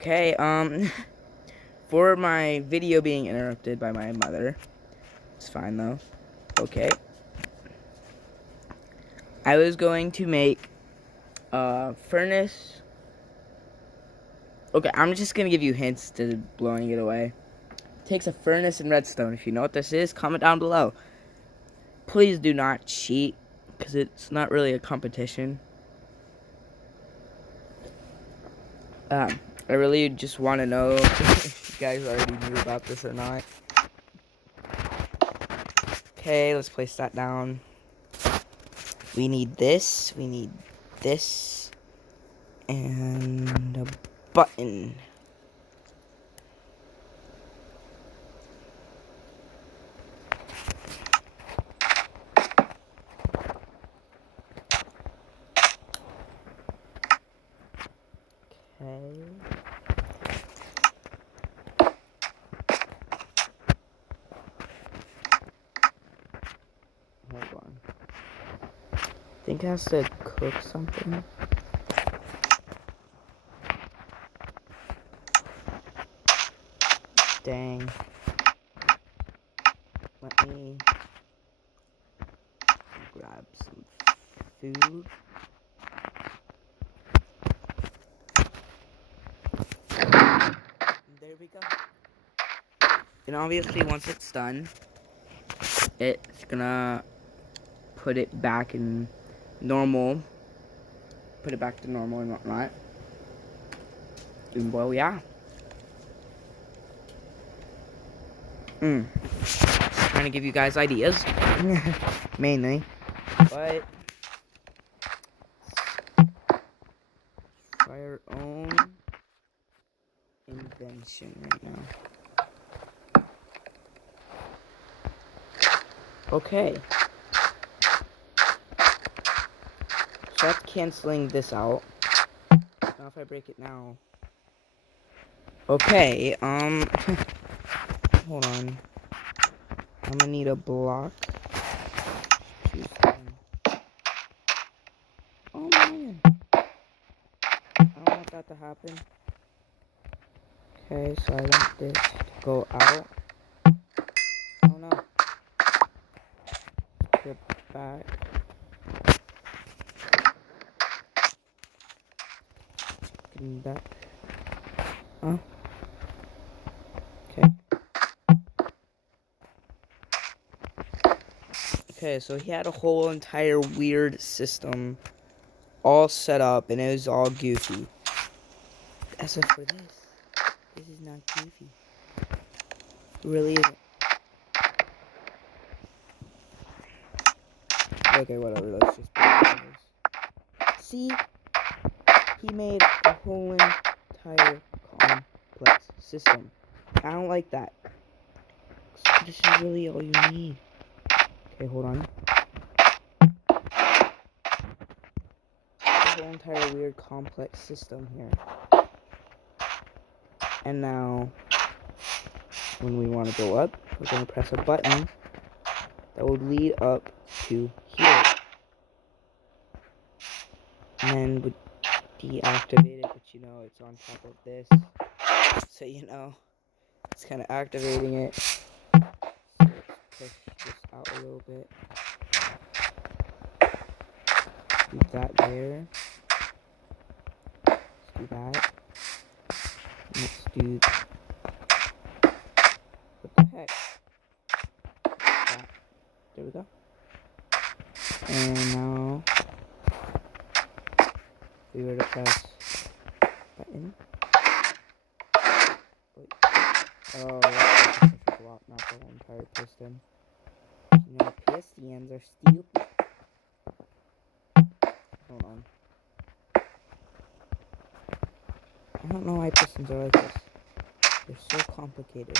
Okay, for my video being interrupted by my mother, it's fine though. Okay. I was going to make a furnace. Okay, I'm just gonna give you hints to blowing it away. It takes a furnace and redstone. If you know what this is, comment down below. Please do not cheat, because it's not really a competition. I really just want to know if you guys already knew about this or not. Okay, let's place that down. We need this, and a button. Okay. Hold on. I think it has to cook something. Dang. Let me grab some food. There we go. And obviously once it's done, it's gonna put it back in normal. Put it back to normal and whatnot. And well, yeah. Trying to give you guys ideas. Mainly. But try our own invention right now. Okay. So that's canceling this out. Now if I break it now. Okay, hold on. I'm gonna need a block. Oh man. I don't want that to happen. Okay, so I want this to go out. Oh no. Put it back. Getting back. Oh. Okay. Okay, so he had a whole entire weird system all set up, and it was all goofy. As if for this is not goofy. It really isn't. Okay, whatever, let's just break this. See? He made a whole entire complex system. I don't like that. This is really all you need. Okay, hold on. The whole entire weird complex system here. And now, when we want to go up, we're going to press a button that will lead up to here. And then would deactivate it, but you know it's on top of this. So you know, it's kind of activating it. So let's push this out a little bit. Do that there. Let's do that. Let's do... What the heck? That. There we go. And now... we were to press button. Wait. Oh, that's just a block, not the whole entire piston. You know, pistons are stupid. Hold on. I don't know why pistons are like this. They're so complicated.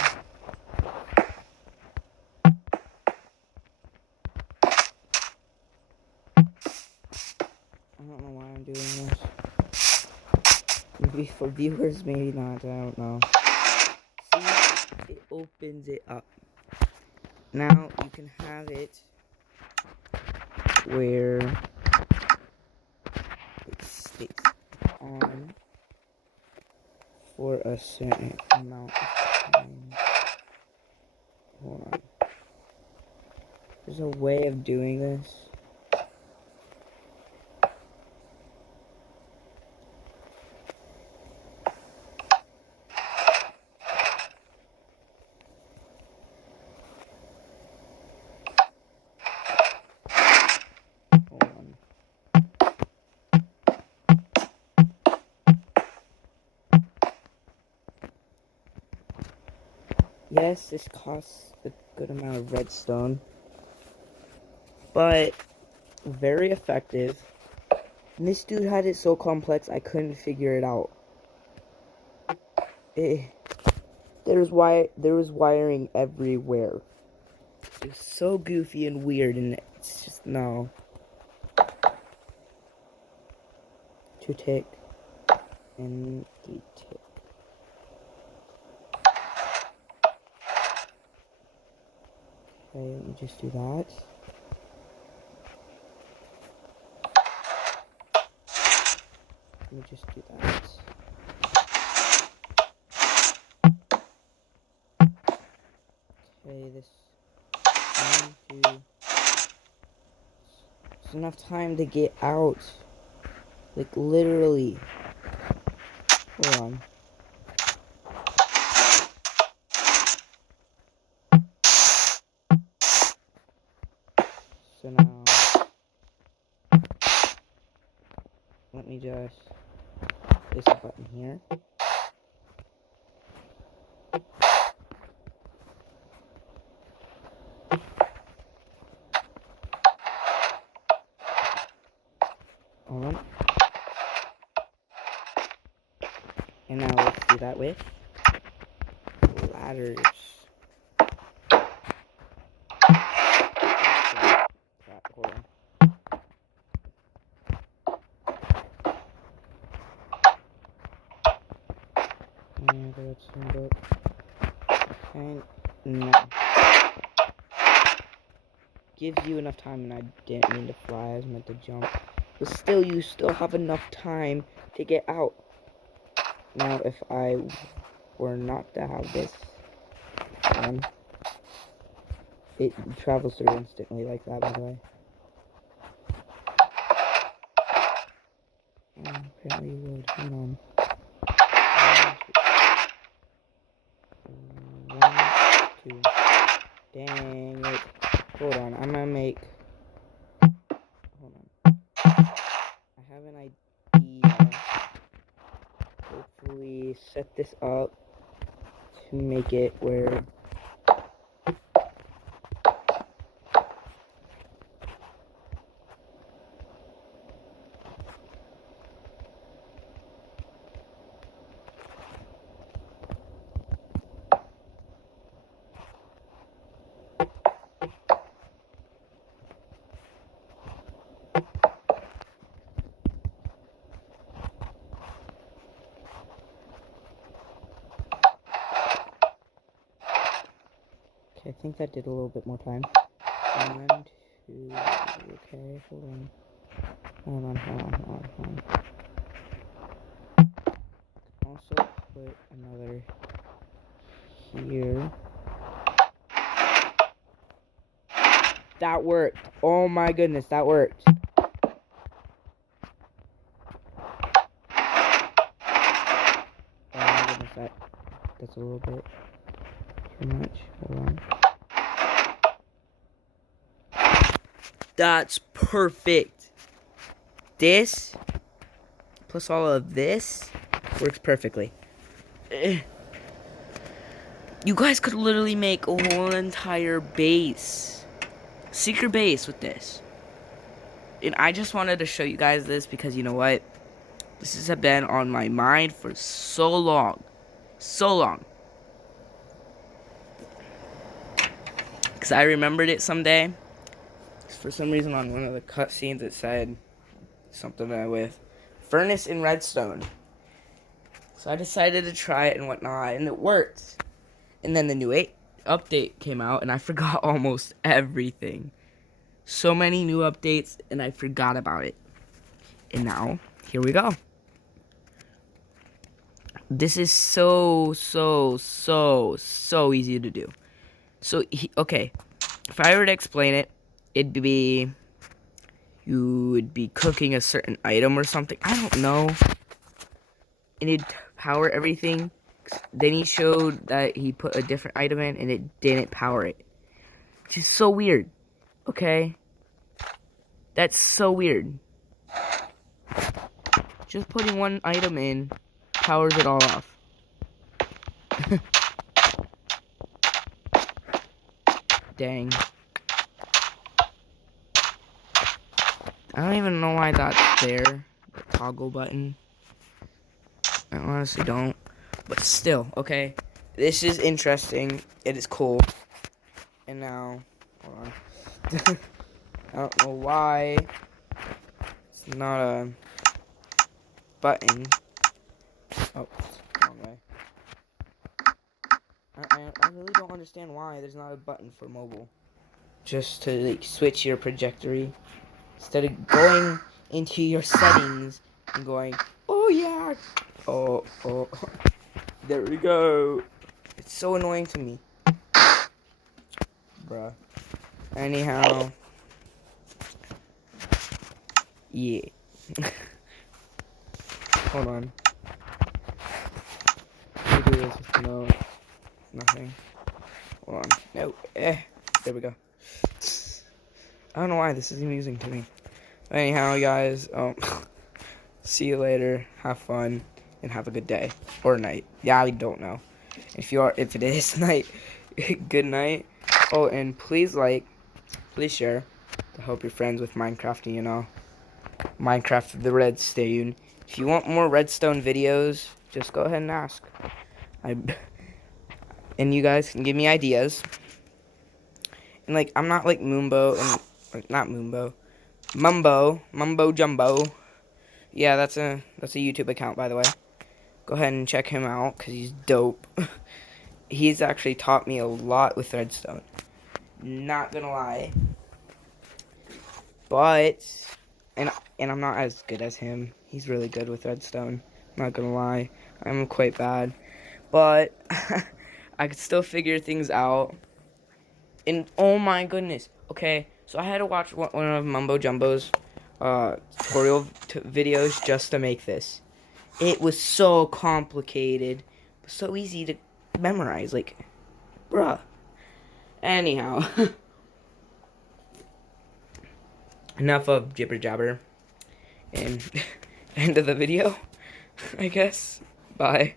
I don't know why I'm doing this. Maybe for viewers, maybe not. I don't know. See? It opens it up. Now you can have it where it stays on for a certain amount of time. Hold on. There's a way of doing this. Hold on. Yes, this costs a good amount of redstone, but very effective. And this dude had it so complex I couldn't figure it out. There was wiring everywhere. It was so goofy and weird, and it's just no. To tick and de-tick. Okay, let me just do that. Let me just do that. Okay, this 1, 2. It's enough time to get out. Like literally. Hold on. So now let me just place a button here. On. And now let's do that with ladders. Hold on. And the redstone book. And no. Gives you enough time, and I didn't mean to fly, I was meant to jump. But still, you still have enough time to get out. Now, if I were not to have this on, it travels through instantly like that, by the way. Apparently you would. Hold on. 1, 2. Dang it. Hold on, I'm gonna make... Hold on. I have an idea. Hopefully set this up to make it where... Okay, I think that did a little bit more time. 1, 2, okay, hold on. Hold on. Also put another here. That worked. Oh my goodness, that worked. Oh my goodness, that's a little bit too much. Hold on. That's perfect. This plus all of this works perfectly. You guys could literally make a whole entire base. Secret base with this. And I just wanted to show you guys this because you know what? This has been on my mind for so long. So long. Because I remembered it someday. For some reason on one of the cutscenes it said something with furnace in redstone. So I decided to try it and whatnot, and it worked. And then the new update came out, and I forgot almost everything. So many new updates, and I forgot about it. And now, here we go. This is so easy to do. So, okay, if I were to explain it, it'd be you would be cooking a certain item or something. I don't know. And it'd power everything. Then he showed that he put a different item in and it didn't power it. Which is so weird. Okay? That's so weird. Just putting one item in powers it all off. Dang. I don't even know why that's there. The toggle button. I honestly don't. But still, okay. This is interesting. It is cool. And now, hold on. I don't know why it's not a button. Oh, wrong way. I really don't understand why there's not a button for mobile. Just to like, switch your trajectory. Instead of going into your settings and going, oh yeah, oh, there we go. It's so annoying to me. Bruh. Anyhow. Yeah. Hold on. Let me do this with nothing. Hold on. No. There we go. I don't know why this is amusing to me. Anyhow, guys, see you later. Have fun and have a good day or night. Yeah, I don't know. If it is night, good night. Oh, and please share to help your friends with Minecraft, Minecraft the Redstone. If you want more Redstone videos, just go ahead and ask. And you guys can give me ideas. And like, I'm not like Moombo and like not Moombo, Mumbo Jumbo. Yeah, that's a YouTube account, by the way. Go ahead and check him out because he's dope. He's actually taught me a lot with Redstone. Not gonna lie. But and I'm not as good as him. He's really good with Redstone. Not gonna lie. I'm quite bad. But I could still figure things out. And oh my goodness. Okay, so I had to watch one of Mumbo Jumbo's tutorial videos just to make this. It was so complicated, but so easy to memorize. Like, bruh. Anyhow. Enough of jibber jabber. And end of the video, I guess. Bye.